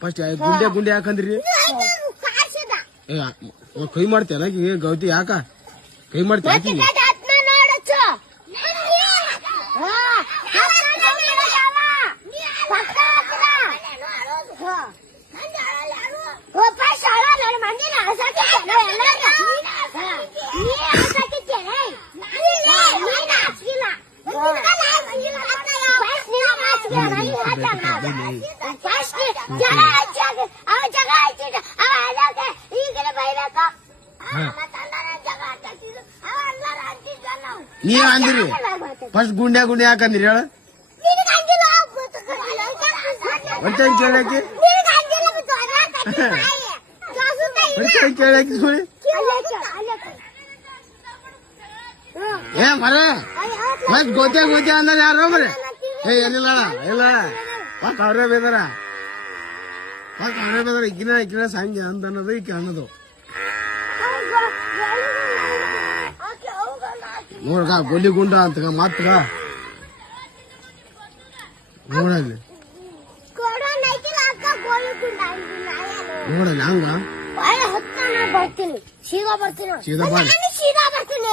first ಗುಂಡೆ ಯಾಕಂದ್ರಿ ಕೈ ಮಾಡ್ತೇನ ಗೌತಿ ಯಾಕ ಕೈ ಮಾಡ್ತೇನೆ ನೀ ಅಂದಿರಿ ಫಸ್ಟ್ ಗುಂಡೆ ಯಾಕಂದ್ರಿ ಹೇಳ ಕೇಳಕ್ಕೆ ಕೇಳಕ್ಕೆ ಸುಳಿ ಏ ಮರ ಮತ್ ಗೋತೆ ಅಂದ್ರೆ ಯಾರು ಮರ ಏ ಎಲ್ಲಿಲ್ಲ ಇಲ್ಲ ಮತ್ ಅವ್ರೇ ಬೇದಾರ ಇಕ್ಕಿನ ಸಂಜೆ ಅಂತ ಅನ್ನೋದು ಈಕೆ ಅನ್ನೋದು ನೋಡ್ಗ ಗೋಲಿ ಗುಂಡ ಅಂತ ಮಾತ್ರ ನೋಡಲ್ಲಿ ನೋಡಲ್ಲ ಹಂಗ ಬರ್ತೀನಿ ಸೀದಾ ಬರ್ತೀನಿ ಸೀದಾ ಬರ್ತೀನಿ